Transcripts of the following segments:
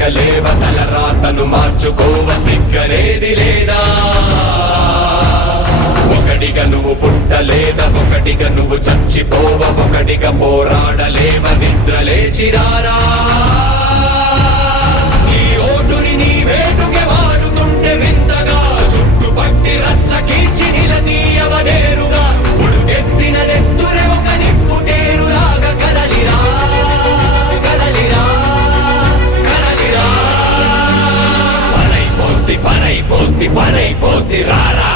బ్రతకలేవ తల రాతను మార్చుకోవ సిగ్గనేది లేదా ఒకటిగా నువ్వు పుట్టలేద ఒకటిగా నువ్వు చచ్చిపోవ ఒకటిగా పోరాడలేవ నిద్ర లేచిరారా నీ ఓటుని నీ వేటుకే వాడుతుంటే వింతగా చుట్టుపట్టి రచ్చ కీర్చి నిలదీయవ నేరుగా ఉడుకెత్తిన నెత్తురే ఒక నిప్పుటేరులాగా కదలిరా కదలిరా కదలిరా పనైపోద్ది పనైపోద్ది పనైపోద్ది రారా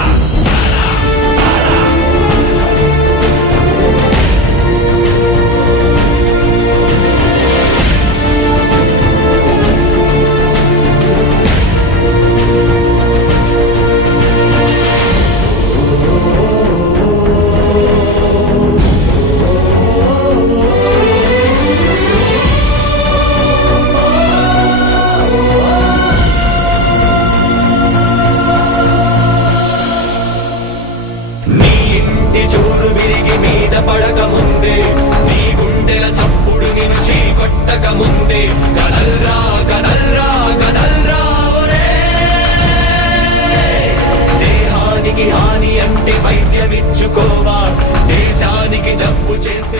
చూరు విరిగి మీద పడక ముందే నీ గుండెల చప్పుడు నిన్ను చీకొట్టక ముందే కదల్రా కదల్రా కదల్రా ఒరే దేహానికి హాని అంటే వైద్యమిచ్చుకోవా దేశానికి జబ్బు చేస్తే